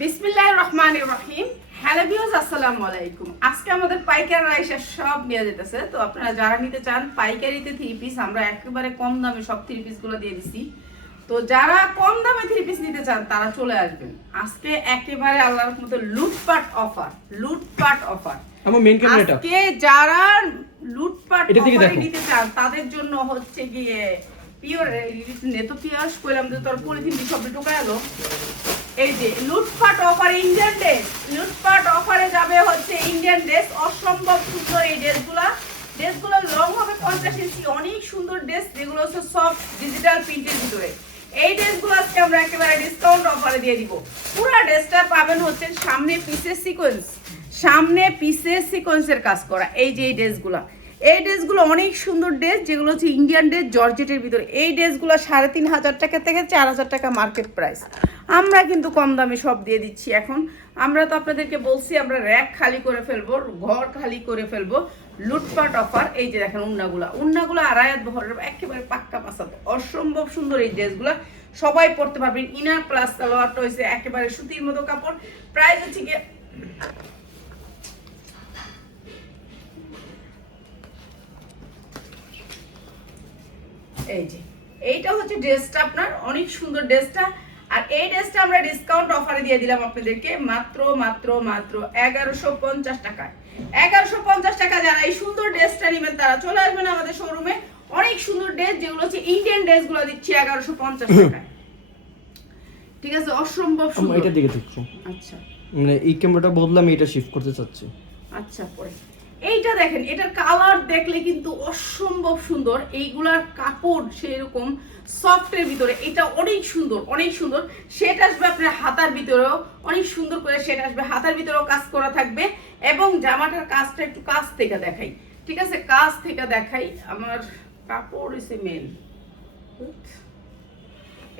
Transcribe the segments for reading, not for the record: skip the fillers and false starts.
বিসমিল্লাহির রহমানির রহিম। Hello viewers, আসসালামু আলাইকুম। আজকে আমাদের পাইকারি এসে সব নিয়ে যেতেছে। তো আপনারা যারা নিতে চান পাইকারিতে থ্রি পিস, আমরা একেবারে কম দামে সব থ্রি পিসগুলো দিয়ে দিছি। তো যারা কম দামে থ্রি পিস নিতে চান তারা চলে আসবেন। আজকে একেবারে আল্লাহর মতো লুটপাট অফার। আমার মেইন ক্যামেরা এটা। আজকে যারা লুটপাট এটা থেকে অফারে দেখো। নিতে চান তাদের জন্য হচ্ছে গিয়ে পিওর নেতো পিয়াস কইলাম যে তোর পলিথিন দিয়ে সব ঢোকা এলো। এই যে লুটপাট অফার ইন্ডিয়ান ড্রেস, লুটপাট অফারে যাবে হচ্ছে ইন্ডিয়ান ড্রেস। অসম্ভব সুন্দর এই ড্রেসগুলো লং হবে 50 ইঞ্চি, অনেক সুন্দর ড্রেস যেগুলো হচ্ছে সফট ডিজিটাল প্রিন্টের ভিতরে। এই ড্রেসগুলো আজকে আমরা একেবারে ডিসকাউন্ট অফারে দিয়ে দিব। পুরো ড্রেসটা পাবেন হচ্ছে সামনে পিসের সিকোয়েন্সের কাজ করা। এই যে এই ড্রেসগুলো অনেক সুন্দর ড্রেস, যেগুলো হচ্ছে ইন্ডিয়ান ড্রেস জর্জেটের ভিতরে। এই ড্রেসগুলো 3,500 টাকা থেকে 4,000 টাকা মার্কেট প্রাইস। আমরা কিন্তু কম দামে সব দিয়ে দিচ্ছি। এখন আমরা তো আপনাদেরকে বলছি আমরা র্যাক খালি করে ফেলবো, ঘর খালি করে ফেলবো। লুটপাট অফার। এই যে দেখেন উন্নাগুলো আড়ায়াত বহরের একেবারে পাক্কা পাসাদ, অসম্ভব সুন্দর এই ড্রেসগুলো সবাই পড়তে পারবেন। ইনার প্লাস সালোয়ারটা হয়েছে একেবারে সুতির মতো কাপড়। প্রাইস হচ্ছে গিয়ে এই যে এইটা হচ্ছে ড্রেসটা আপনার, অনেক সুন্দর ড্রেসটা। আর এই ড্রেসটা আমরা ডিসকাউন্ট অফারে দিয়ে দিলাম আপনাদেরকে মাত্র 1150 টাকায়। 1150 টাকা। যারা এই সুন্দর ড্রেসটা নেবেন তারা চলে আসবেন আমাদের শোরুমে। অনেক সুন্দর ড্রেস যেগুলো হচ্ছে ইন্ডিয়ান ড্রেসগুলো দিচ্ছি 1150 টাকায়। ঠিক আছে, অসম্ভব সুন্দর। এটা দিকে দেখছো। আচ্ছা, মানে এই ক্যামেরাটা বদলাম, এটা শিফট করতে চাচ্ছি। আচ্ছা পরে এইটা দেখেন, এটার কালার দেখলে কিন্তু অসম্ভব সুন্দর। এইগুলার কাপড় সেরকম সফটের ভিতরে, এটা অনেক সুন্দর। সেট আসবে আপনার হাতার ভিতরেও, অনেক সুন্দর করে সেট আসবে, হাতার ভিতরেও কাজ করা থাকবে। এবং জামাটার কাজটা একটু কাছ থেকে দেখাই, ঠিক আছে, কাছ থেকে দেখাই। আমার কাপড় এসে মেন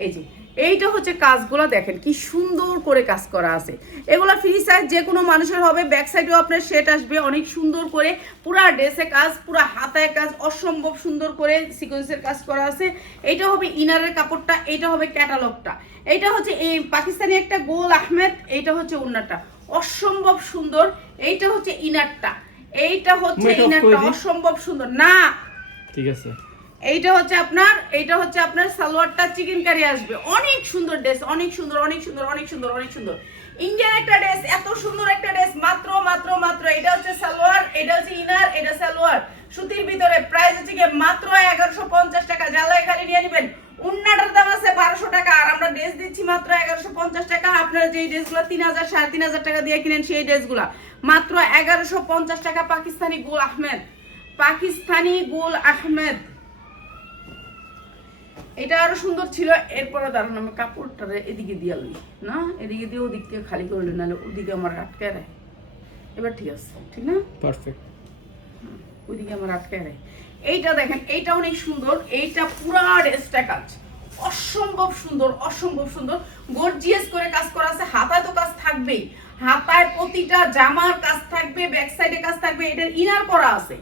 এই যে এইটা হচ্ছে কাজগুলো দেখেন কি সুন্দর করে কাজ করা আছে। এগুলো ফ্রি সাইজ যে কোনো মানুষের হবে। ব্যাক সাইডেও আপনার সেট আসবে অনেক সুন্দর করে, পুরা ড্রেসে কাজ, পুরা হাতায় কাজ, অসম্ভব সুন্দর করে সিকোয়েন্সের কাজ করা আছে। এইটা হবে ইনারের কাপড়টা, এইটা হবে ক্যাটালগটা। এইটা হচ্ছে এই পাকিস্তানি একটা গোল আহমেদ, এইটা হচ্ছে ওন্নাটা অসম্ভব সুন্দর। এইটা হচ্ছে ইনারটা, এইটা হচ্ছে ইনারটা অসম্ভব সুন্দর না। ঠিক আছে, এইটা হচ্ছে আপনার সালোয়ারটা চিকেন কারি আসবে। অনেক সুন্দর ড্রেস, অনেক সুন্দর ইন্ডিয়ান একটা ড্রেস, এত সুন্দর একটা ড্রেস। মাত্র এটা হচ্ছে সালোয়ার, এটা হচ্ছে ইনার, এটা সালোয়ার সুতির ভিতরে। প্রাইস হচ্ছে কি মাত্র 1150 টাকা। জ্বালায় খালি নিয়ে নেবেন। উন্নাটার দাম আছে 1200 টাকা, আর আমরা ড্রেস দিচ্ছি মাত্র 1150 টাকা। আপনারা যে ড্রেসগুলো 3000 3,500 টাকা দিয়ে কিনেন সেই ড্রেসগুলো মাত্র 1150 টাকা। পাকিস্তানি গোল আহমেদ এটা আরো সুন্দর ছিল। এরপরে দাঁড়ান আমি কাপড়টা এদিকে দিয়ে লই না, এদিকে দিয়ে ওদিক থেকে খালি করলে, নাহলে ওদিকে আমার আটকে রায়। এবার ঠিক আছে, ঠিক না? পারফেক্ট। ওইদিকে আমার আটকে রায়। এইটা দেখেন, এইটা অনেক সুন্দর। এইটা পুরা ড্রেসটা কাজ অসম্ভব সুন্দর গর্জিয়াস করে কাজ করা আছে। হাতায় তো কাজ থাকবেই, হাতায় প্রতিটা জামার কাজ থাকবে, ব্যাক সাইডে কাজ থাকবে। এটার ইনার করা আছে,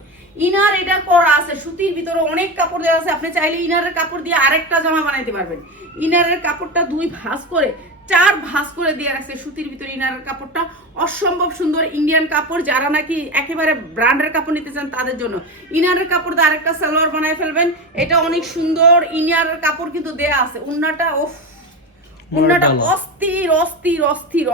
এটা করা আছে সুতির ভিতরে, অনেক কাপড় দেওয়া আছে। আপনি চাইলে ইনারের কাপড় দিয়ে আরেকটা জামা বানাইতে পারবেন। ইনারের কাপড়টা 2 ভাঁজ করে 4 ভাঁজ করে দিয়ে রাখছে সুতির ভিতরে। ইনারের কাপড়টা অসম্ভব সুন্দর ইন্ডিয়ান কাপড়। যারা নাকি একেবারে ব্র্যান্ডের কাপড় নিতে চান তাদের জন্য ইনারের কাপড় দিয়ে আরেকটা সালোয়ার বানায় ফেলবেন। এটা অনেক সুন্দর ইনারের কাপড় কিন্তু দেয়া আছে। উন্নাটা উন্নাটা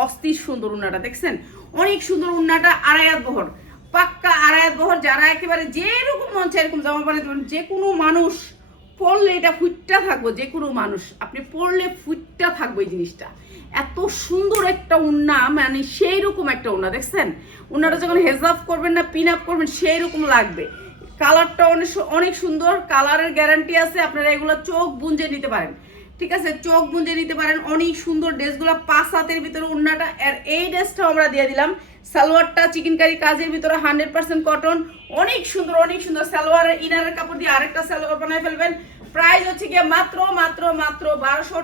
অস্থির সুন্দর। উন্নাটা দেখছেন অনেক সুন্দর। উন্নাটা আড়ায়াত বহর, পাক্কা আড়ায়াত বহর। যারা একেবারে যেরকম মন চায় এরকম জামা বানাতে পারেন। যে কোনো মানুষ পরলে এটা ফুটটা থাকবো, যে কোনো মানুষ আপনি পরলে ফুটটা থাকবো এই জিনিসটা। এত সুন্দর একটা উন্না, মানে সেই রকম একটা উন্না দেখছেন। উন্নাটা যখন হেজাব করবেন না, পিন আপ করবেন, সেই রকম লাগবে। কালারটা অনেক সুন্দর, কালারের গ্যারান্টি আছে। আপনারা এগুলো চোখ বুঁজে নিতে পারেন, ঠিক আছে, চোখ বুঁজে নিতে পারেন। অনেক সুন্দর ড্রেসগুলো 5 হাতের ভিতরে উন্নাটা। আর এই ড্রেসটাও আমরা দিয়ে দিলাম সালোয়ারটা চিকেন কারি কাজের ভিতরে 100% কটন। অনেক সুন্দর সালোয়ারের ইনারের কাপড় দিয়ে আরেকটা সালোয়ার বানায় ফেলবেন। প্রাইস হচ্ছে গিয়ে মাত্র 1200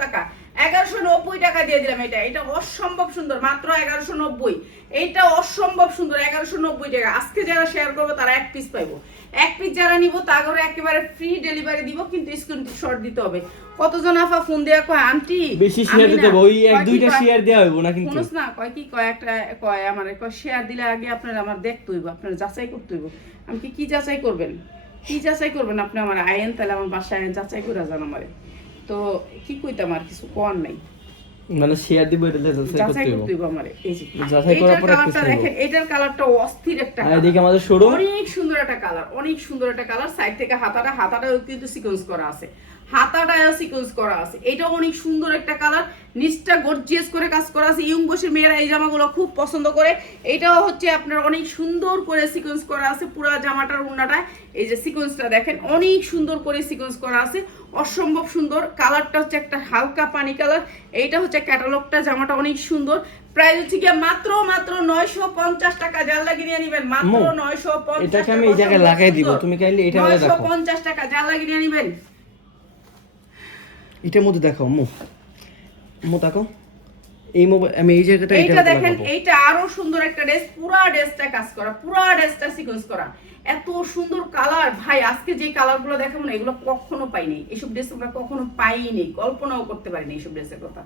টাকা। 1190 টাকা দিয়ে দিলাম। এটা অসম্ভব সুন্দর, মাত্র 1190। এইটা অসম্ভব সুন্দর, 1190 টাকা। আজকে যারা শেয়ার করবো তারা এক পিস পাইবো। এক পিস যারা নিব তাগরে একেবারে ফ্রি ডেলিভারি দিব, কিন্তু স্ক্রিনশট দিতে হবে। কতজন আফা ফোন দেয়া কয় আন্টি বেশি শেয়ার দিতে হবে, ওই এক দুইটা শেয়ার দেয়া হইব না কিন্তু। শুনুস না, কয় কি কয় একটা কয় আমারে কয় শেয়ার দিলে আগে আপনারা আমার দেখতে হইব, আপনারা যাচাই করতে হইব। আমি কি যাচাই করবেন, কি যাচাই করবেন? আপনি আমার আয়েন, তাহলে আমার বাসায় আয়েন, যাচাই করে যান আমারে। তো কি কইতাম, আর কিছু কর নাই, মানে শেয়ার দিব, এটা যাচাই করতে হইব আমারে। এই যে যাচাই করার পরে কালারটা দেখেন, এটার কালারটা অস্থির একটা কালার। এদিকে আমাদের শোরুম, অনেক সুন্দর একটা কালার, অনেক সুন্দর একটা কালার। সাইড থেকে হাতাটাও কিন্তু সিকোয়েন্স করা আছে, হাতাটাও সিকোয়েন্স করা আছে। এটা অনেক সুন্দর একটা কালার, নিচটা গর্জিয়াস করে কাজ করা আছে। ইয়ং বয়সী মেয়েরা এই জামাগুলো খুব পছন্দ করে। এটাও হচ্ছে আপনার অনেক সুন্দর করে সিকোয়েন্স করা আছে পুরো জামাটার ওড়নাটায়। এই যে সিকোয়েন্সটা দেখেন, অনেক সুন্দর করে সিকোয়েন্স করা আছে, অসম্ভব সুন্দর। কালারটা হচ্ছে একটা হালকা পানি কালার। এইটা হচ্ছে ক্যাটালগটা, জামাটা অনেক সুন্দর। প্রাইস হচ্ছে কি মাত্র 950 টাকা। যার লাগিয়ে নিয়ে নেবেন মাত্র 950। এটাকে আমি এই জায়গায় লাগাই দিব, তুমি কাইন্ডলি এটা মধ্যে দেখো। 950 টাকা, যার লাগিয়ে নিয়ে নেবেন। এটার মধ্যে দেখো আম্মু দেখো, এই মোবাইল আমি এই জায়গাটা এইটা দেখেন, এইটা আরো সুন্দর একটা ড্রেস, পুরা ড্রেসটা কাজ করা, পুরা ড্রেসটা সিকোয়েন্স করা। এত সুন্দর কালার ভাই, আজকে যে কালারগুলো দেখাবো না এগুলো কখনো পাইনি। এইসব ড্রেস আমরা কখনো পাইনি, কল্পনাও করতে পারিনি এইসব ড্রেসের কথা।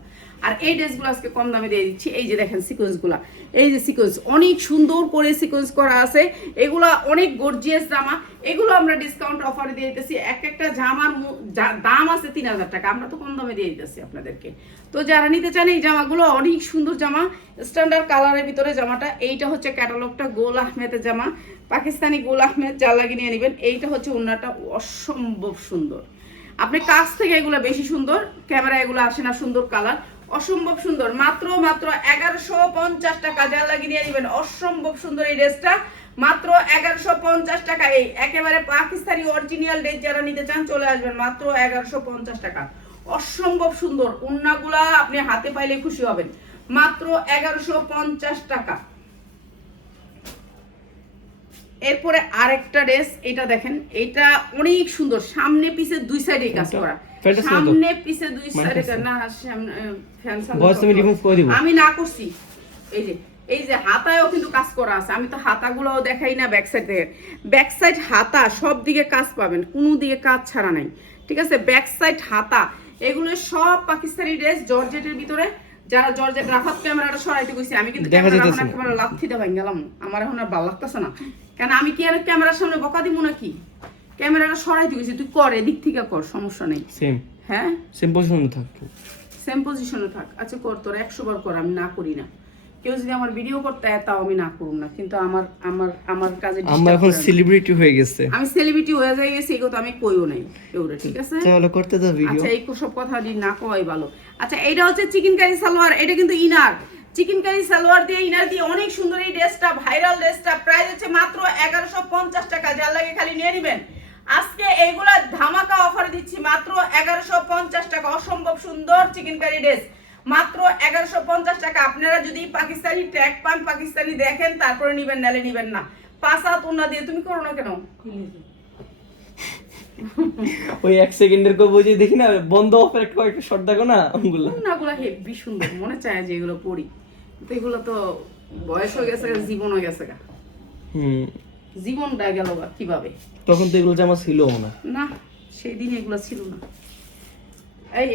আর এই ড্রেসগুলো আজকে কম দামে দিয়ে দিচ্ছি। এই যে দেখেন সিকোয়েন্সগুলো, এই যে সিকোয়েন্স অনেক সুন্দর করে সিকোয়েন্স করা আছে। এগুলা অনেক গর্জিয়াস জামা, এগুলো আমরা ডিসকাউন্ট অফারে দিয়ে দিতেছি। এক একটা জামার দাম আছে 3000 টাকা, আমরা তো কম দামে দিয়ে দিতেছি আপনাদেরকে। তো যারা নিতে চান এই জামাগুলো, অনেক সুন্দর জামা, স্ট্যান্ডার্ড কালারের ভিতরে জামাটা। এইটা হচ্ছে ক্যাটালগটা, গোল আহমেদের জামা, পাকিস্তানি গোল আহমেদ, যা লাগিয়ে নিয়ে নেবেন। এইটা হচ্ছে ওড়নাটা, অসম্ভব সুন্দর। আপনি কাছ থেকে এগুলো বেশি সুন্দর, ক্যামেরা এগুলো আসে না সুন্দর কালার, অসম্ভব সুন্দর। মাত্র 1150 টাকা, যা লাগিয়ে নিয়ে নেবেন। অসম্ভব সুন্দর এই ড্রেসটা, মাত্র 1150 টাকা। এই একেবারে পাকিস্তানি অরিজিনাল ড্রেস যারা নিতে চান চলে আসবেন, মাত্র 1150 টাকা। অসম্ভব সুন্দর ওড়নাগুলা, আপনি হাতে পাইলে খুশি হবেন। মাত্র 1150 টাকা। এরপরে আরেকটা ড্রেস, এটা দেখেন, এটা অনেক সুন্দর, সামনে পিছে দুই সাইডে কাজ করা, সামনে পিছে দুই সাইডে না। আমি না করছি, এই যে হাতায়ও কিন্তু কাজ করা আছে। আমি তো হাতাগুলোও দেখাই না, ব্যাক সাইড থেকে, ব্যাক সাইড হাতা সব দিকে কাজ পাবেন, কোনো দিকে কাজ ছাড়া নাই, ঠিক আছে। ব্যাক সাইড হাতা, এগুলো সব পাকিস্তানি ড্রেস, জর্জেটের ভিতরে। যারা জর্জেট, রাফাত ক্যামেরাটা সরাইতে কইছি, আমি কিন্তু ক্যামেরা লাথিতে ভাঙ গেলাম, আমার এখন আর ভালো লাগতেছে না। কেন আমি কি আর ক্যামেরার সামনে বকা দিব নাকি? ক্যামেরাটা সরাইতে গেছি, তুই কর, এদিক থেকে কর, সমস্যা নেই। সেম, হ্যাঁ সেম পজিশনে থাক, সেম পজিশনে থাক। আচ্ছা কর, তোর 100 বার কর, আমি না করি না। কেউ যদি আমার ভিডিও করতে হয় তাও আমি না করুম না, কিন্তু আমার আমার আমার কাজে আমরা এখন সেলিব্রিটি হয়ে গেছে, আমি সেলিব্রিটি হয়ে যাই গেছি, এই কথা আমি কইও নাই কেউরে, ঠিক আছে। চলো করতে দাও ভিডিও। আচ্ছা এই সব কথা দি না কই ভালো। আচ্ছা এইটা হচ্ছে চিকেন কারি সালোয়ার, এটা কিন্তু ইনার, চিকেন কারি সালোয়ার দিয়ে ইনার দিয়ে অনেক সুন্দর এই ড্রেসটা, ভাইরাল ড্রেসটা। প্রাইস হচ্ছে মাত্র 1150 টাকা, যার লাগে খালি নিয়ে নেবেন। আজকে এইগুলা ধামাকা অফারে দিচ্ছি, মাত্র 1150 টাকা। অসম্ভব সুন্দর চিকেন কারি ড্রেস, মাত্র 1150 টাকা। আপনারা যদি পাকিস্তানি ট্র্যাক পান, পাকিস্তানি দেখেন, তারপরে নিবেন, নালে নিবেন না। 5 হাত ওন্না দিয়ে তুমি করো না কেন? ওই 1 সেকেন্ডের কো বুঝি দেখি না, বন্ধ অফার একটা শর্ট দেখো না, ওগুলো ওন্নাগুলো হেভি সুন্দর, মনে চায় যে এগুলো পরি, তো এগুলো তো বয়স হয়ে গেছে, জীবন হয়ে গেছে, জীবনটা গেল কিভাবে। তখন তো এগুলো জামা ছিল না, না সেই দিন এগুলো ছিল না।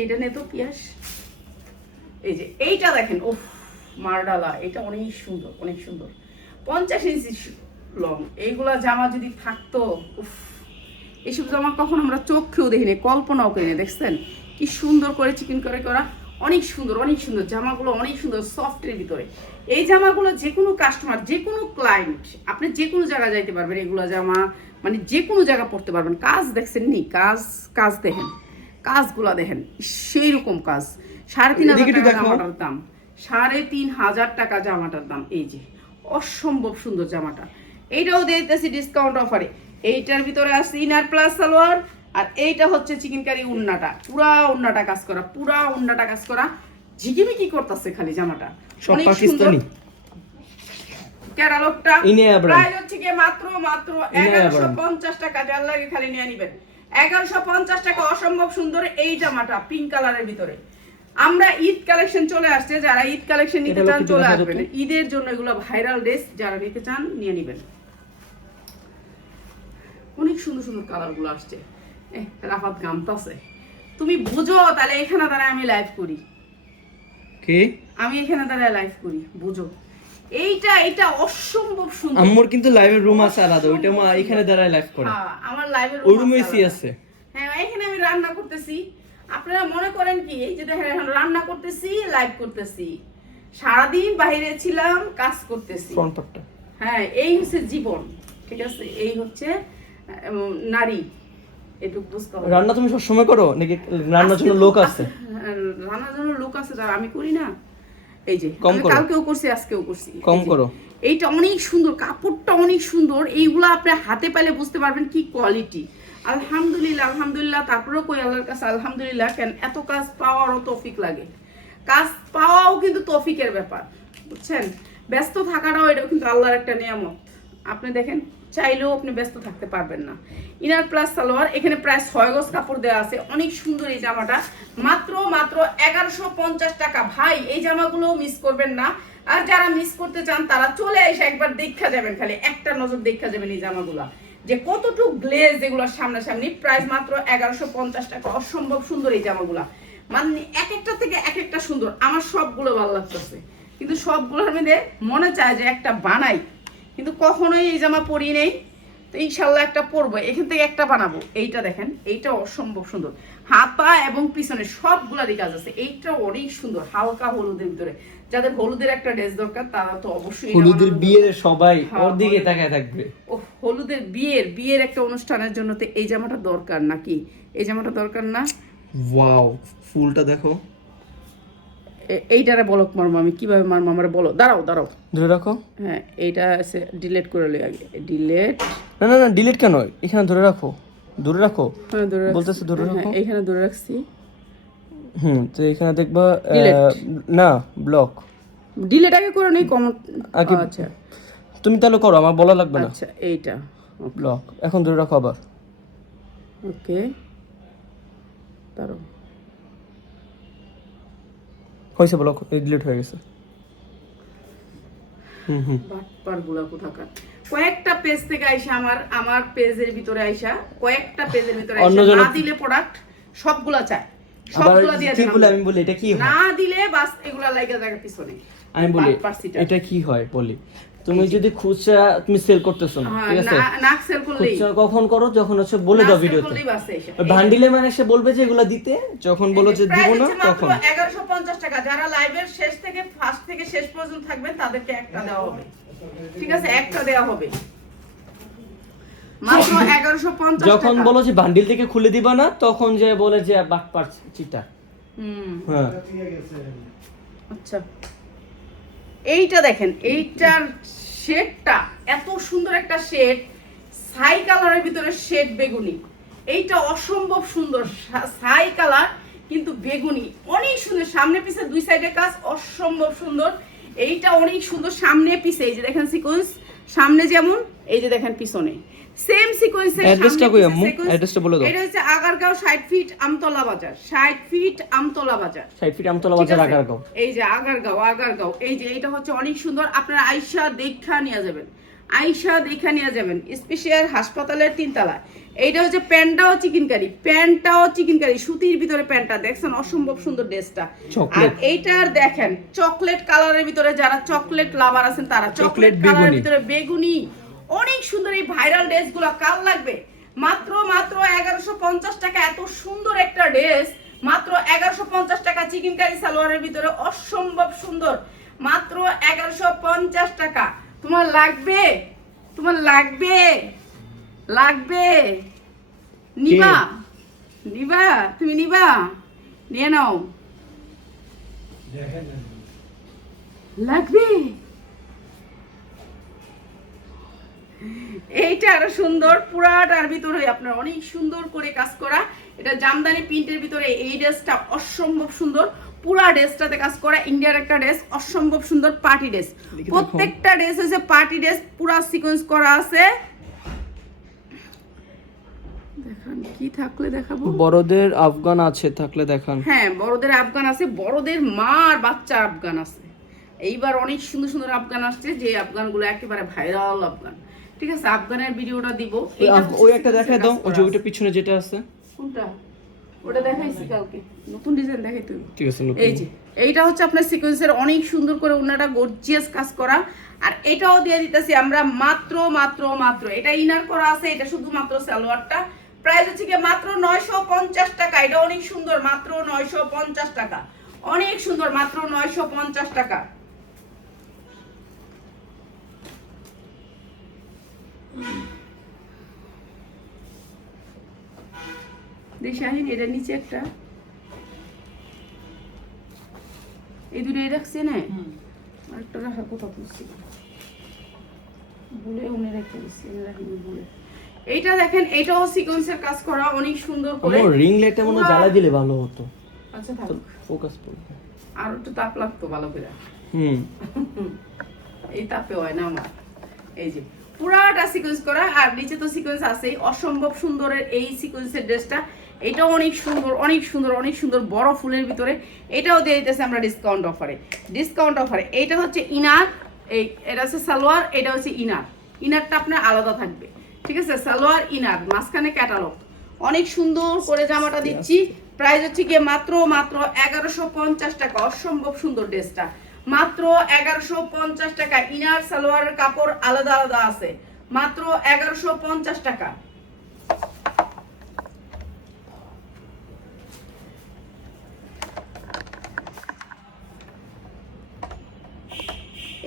এইটা নে তো পিয়াস, এই যে এইটা দেখেন, ওফ মারডালা, এটা অনেক সুন্দর, অনেক সুন্দর, 50 ইঞ্চি লং। এইগুলা জামা যদি থাকতো, উফ, এইসব জামা কখন আমরা চোখেও দেখিনি, কল্পনাও করি না। দেখছেন কি সুন্দর করে চিকেন করে করা, অনেক সুন্দর, অনেক সুন্দর জামাগুলো, অনেক সুন্দর সফটের ভিতরে। এই জামাগুলো যে কোনো কাস্টমার, যে কোনো ক্লায়েন্ট, আপনি যে কোনো জায়গায় যাইতে পারবেন, এগুলো জামা মানে যে কোনো জায়গা পড়তে পারবেন। কাজ দেখছেন নি, কাজ দেখেন, কাজগুলা দেখেন, সেই রকম কাজ। 3500 টাকা জামাটার দাম, 3500 টাকা জামাটার দাম। এই যে অসম্ভব সুন্দর জামাটা, এইটাও দিতেছি ডিসকাউন্ট অফারে। এইটার ভিতরে আছে ইনার প্লাস সালোয়ার, আর এইটা হচ্ছে চিকেন কারি উন্নাটা, পুরা উন্নাটা কাজ করা, পুরা উন্নাটা কাজ করা, ঝিকিমিকি করতেছে খালি জামাটা, অনেক সুন্দর। ক্যাটালগটা প্রাইস হচ্ছে কি মাত্র 1150 টাকা, যার লাগে খালি নিয়ে নেবেন। 1150 টাকা, অসম্ভব সুন্দর এই জামাটা, পিঙ্ক কালারের ভিতরে। আমরা ঈদ কালেকশন চলে আসছে, যারা ঈদ কালেকশন নিতে এটা চান লোকে চলে দেখা আসবেন। যেত। ঈদের জন্য এগুলো ভাইরাল ড্রেস, যারা নিতে চান নিয়ে নেবেন। অনেক সুন্দর সুন্দর কালার গুলো আসছে। রাফাত গামতাছে, তুমি বুঝো তাহলে এখানে দাঁড়ায় আমি লাইভ করি, কি আমি এখানে দাঁড়ায় লাইভ করি, বুঝো। এইটা অসম্ভব সুন্দর। আম্মুর কিন্তু লাইভের রুম আছে আলাদা, ওইটা মা এখানে দাঁড়ায় লাইভ করে। হ্যাঁ, আমার লাইভের ওই রুমে এসি আছে। হ্যাঁ, এখানে আমি রান্না করতেছি। আপনারা মনে করেন কি এই যে দেখেন এখন রান্না করতেছি, লাইভ করতেছি, সারাদিন বাইরে ছিলাম, কাজ করতেছি। ফ্রন্ট পার্টটা। হ্যাঁ, এই হচ্ছে জীবন, ঠিক আছে, এই হচ্ছে নারী, এটুকু বুঝতে হবে। রান্না তুমি সব সময় করো নাকি রান্নার জন্য লোক আছে? রান্নার জন্য লোক আছে, যারা আমি করি না। এই যে কম আমি করো। কালকেও করছি, আজকেও করছি। কম এই যে, করো। এইটা অনেক সুন্দর, কাপড়টা অনেক সুন্দর। এইগুলো আপনি হাতে পেলে বুঝতে পারবেন কি কোয়ালিটি। আলহামদুলিল্লাহ, আলহামদুলিল্লাহ। তারপরেও কই আল্লাহর কাছে আলহামদুলিল্লাহ, কেন এত কাজ পাওয়ারও তৌফিক লাগে। কাজ পাওয়াও কিন্তু তৌফিকের ব্যাপার, বুঝছেন। ব্যস্ত থাকাটাও এটাও কিন্তু আল্লাহর একটা নিয়ামত। আপনি দেখেন, চাইলেও আপনি ব্যস্ত থাকতে পারবেন না। ইনার প্লাস সালোয়ার, এখানে প্রায় 6 গজ কাপড় দেওয়া আছে। অনেক সুন্দর এই জামাটা, মাত্র 1150 টাকা। ভাই, এই জামাগুলো মিস করবেন না। আর যারা মিস করতে চান তারা চলে এসে একবার দেখা যাবেন, খালি একটা নজর দেখা যাবেন এই জামাগুলা যে কতটুকু গ্লেজ, এগুলো সামনাসামনি। প্রাইস মাত্র 1150 টাকা। অসম্ভব সুন্দর এই জামাগুলা, মানে এক একটা থেকে এক একটা সুন্দর। আমার সবগুলো ভালো লাগতেছে, কিন্তু সবগুলোর মধ্যে মনে চায় যে একটা বানাই, কিন্তু কখনোই এই জামা পরি নেই। তো ইনশাল্লাহ একটা পরবো, এখান থেকে একটা বানাবো। এইটা দেখেন, এইটা অসম্ভব সুন্দর, হাতা এবং পিছনে সবগুলারই কাজ আছে। এইটা অনেক সুন্দর, হালকা হলুদের ভিতরে। যাদের হলুদের একটা ড্রেস দরকার তারা তো অবশ্যই এটা হলুদের বানানো বিয়ের দরকার। সবাই হ্যাঁ, ওর দিকে হলুদের- তাকায় থাকবে। ও হলুদের বিয়ের একটা অনুষ্ঠানের জন্য তো এই জামাটা দরকার নাকি? এই জামাটা দরকার না? ওয়াও, ফুলটা দেখো। এইটারে বলক মারবো আমি, কিভাবে মারবো আমার বলো। দাঁড়াও দাঁড়াও, ধরে রাখো। হ্যাঁ, এইটা ডিলেট করে লই আগে। ডিলেট, না না না, ডিলিট কেন? এখানে ধরে রাখো, ধরে রাখো। হ্যাঁ ধরে রাখছি। বলতেছে ধরে হ্যাঁ, রাখো। এইখানে ধরে রাখছি। তো এখানে দেখবা Delete। না, ব্লক। ডিলেট আগে করে নেই, কমেন্ট। আগে- আচ্ছা তুমি তাহলে করো, আমার বলা লাগবে না। আচ্ছা, এইটা ব্লক। এখন ধরে রাখো আবার। ওকে, দাঁড়াও। হয়েছে, ব্লক ডিলিট হয়ে গেছে। বাটপার গুলা কোথাকার। কয়েকটা পেজ থেকে আইসা আমার পেজের ভিতরে আইসা, কয়েকটা পেজের ভিতরে আইসা অন্যজনের- না দিলে প্রোডাক্ট সবগুলা চায়, আবার সবগুলা দিয়ে কি দেন বলে আমরা। আমি বলি এটা কি হয়? না দিলে বাস এগুলা লাইগা জায়গা পিছনে। আমি বলি বাটপারসিটা। এটা কি হয় বলি। তুমি যদি খুচরা তুমি সেল করতেছো না, হ্যাঁ, ঠিক আছে? নাক সেল করলেই, খুচরা কখন করো? যখন হচ্ছে বলে দাও ভিডিওতে। ভান্ডিলে মানে সে বলবে যে এগুলা দিতে, যখন বলো যে দিব না তখন। 1150 টাকা। যারা লাইভের শেষ থেকে ফার্স্ট থেকে শেষ পর্যন্ত থাকবেন তাদেরকে একটা দেওয়া হবে, ঠিক আছে? একটা দেওয়া হবে মাত্র 1150 টাকা। যখন বলো যে বান্ডিল থেকে খুলে দিবা না, তখন যে বলে যে বাটপার চিটা। হ্যাঁ, আচ্ছা, এইটা দেখেন, এইটার শেডটা এত সুন্দর একটা শেড, ছাই কালারের ভিতরে শেড বেগুনি। এইটা অসম্ভব সুন্দর, ছাই কালার কিন্তু বেগুনি, অনেক সুন্দর। সামনে পিছে দুই সাইডে কাজ, অসম্ভব সুন্দর। এইটা অনেক সুন্দর, সামনে পিছে এই যে দেখেন সিকোয়েন্স, সামনে যেমন এই যে দেখেন পিছনে সেম সিকোয়েন্সে। অ্যাড্রেসটা কই আম্মু? অ্যাড্রেসটা বলে দাও। এটা হচ্ছে আগারগাঁও 60 ফিট আমতলা বাজার, 60 ফিট আমতলা বাজার। 60 ফিট আমতলা বাজার, আগারগাঁও। এই যে আগারগাঁও, এই যে এইটা হচ্ছে অনেক সুন্দর। আপনারা আয়শা দেখা নিয়ে যাবেন, আয়শা দেখা নিয়ে যাবেন। স্পেশাল হাসপাতালের 3 তলায়। এইটা হচ্ছে প্যান্টটাও চিকেন কারি, সুতির ভিতরে প্যান্টটা দেখছেন, অসম্ভব সুন্দর ড্রেসটা। আর চকলেট। এইটার দেখেন চকলেট কালারের ভিতরে, যারা চকলেট লাভার আছেন তারা চকলেট চকলেট কালারের বেগুনি। ভিতরে বেগুনি, অনেক সুন্দর। এই ভাইরাল ড্রেসগুলো কাল লাগবে। মাত্র 1150 টাকা। এত সুন্দর একটা ড্রেস মাত্র 1150 টাকা। চিকেন কারি সালোয়ারের ভিতরে অসম্ভব সুন্দর, মাত্র 1150 টাকা। তোমার লাগবে, তোমার লাগবে, লাগবে, নিবা, নিবা, তুমি নিবা, নিয়ে নাও, লাগবে। এইটা আরো সুন্দর, পুরাটার ভিতরে আপনার অনেক সুন্দর করে কাজ করা। এটা জামদানি প্রিন্টের ভিতরে এই ড্রেসটা অসম্ভব সুন্দর, পুরা ড্রেসটাতে কাজ করা। ইন্ডিয়ার একটা ড্রেস, অসম্ভব সুন্দর পার্টি ড্রেস। প্রত্যেকটা ড্রেস হচ্ছে পার্টি ড্রেস, পুরা সিকোয়েন্স করা আছে। দেখান কি থাকলে দেখাবো। বড়দের আফগান আছে থাকলে দেখান। হ্যাঁ বড়দের আফগান আছে, বড়দের মা আর বাচ্চা আফগান আছে। এইবার অনেক সুন্দর সুন্দর আফগান আসছে, যে আফগানগুলো একেবারে ভাইরাল আফগান। ঠিক আছে, আফগানের ভিডিওটা দিব। ওই একটা দেখাই দাও, ওই যে ওইটা পিছনে যেটা আছে। কোনটা? ওটা দেখাইছি কালকে, নতুন ডিজাইন দেখাই তুই। ঠিক আছে, এই যে এইটা হচ্ছে আপনার সিকোয়েন্সের অনেক সুন্দর করে ওনাটা গর্জিয়াস কাজ করা। আর এটাও দিয়ে দিতেছি আমরা মাত্র মাত্র মাত্র, এটা ইনার করা আছে, এটা শুধুমাত্র সালোয়ারটা। প্রাইস হচ্ছে কি মাত্র 950 টাকা। এটা অনেক সুন্দর, মাত্র 950 টাকা। অনেক সুন্দর, মাত্র 950 টাকা। শাহিন এটা নিচে একটা, এই দুটো রাখছে না, আরেকটা রাখা কোথাও বুঝছি বলে উনি রেখে দিচ্ছি, বলে। এইটা দেখেন, এটাও সিকোয়েন্সের কাজ করা অনেক সুন্দর করে। রিং লাইটটা মনে হয় জ্বালা দিলে ভালো হতো। আচ্ছা থাক, ফোকাস করবে, আর একটু তাপ লাগতো ভালো করে। এই তাপে হয় না আমার। এই যে পুরাটা সিকোয়েন্স করা, আর নিচে তো সিকোয়েন্স আছেই। অসম্ভব সুন্দরের এই সিকোয়েন্সের ড্রেসটা, এটাও অনেক সুন্দর অনেক সুন্দর অনেক সুন্দর, বড় ফুলের ভিতরে। এটাও দিয়ে দিতেছে আমরা ডিসকাউন্ট অফারে, ডিসকাউন্ট অফারে। এইটা হচ্ছে ইনার, এটা হচ্ছে সালোয়ার, এটা হচ্ছে ইনার। ইনারটা আপনার আলাদা থাকবে, ঠিক আছে? সালোয়ার ইনার, মাঝখানে ক্যাটালগ। অনেক সুন্দর করে জামাটা দিচ্ছি। প্রাইস হচ্ছে গিয়ে মাত্র মাত্র 1150 টাকা। অসম্ভব সুন্দর ড্রেসটা, মাত্র 1150 টাকা। ইনার সালোয়ারের কাপড় আলাদা আলাদা আছে, মাত্র 1150 টাকা।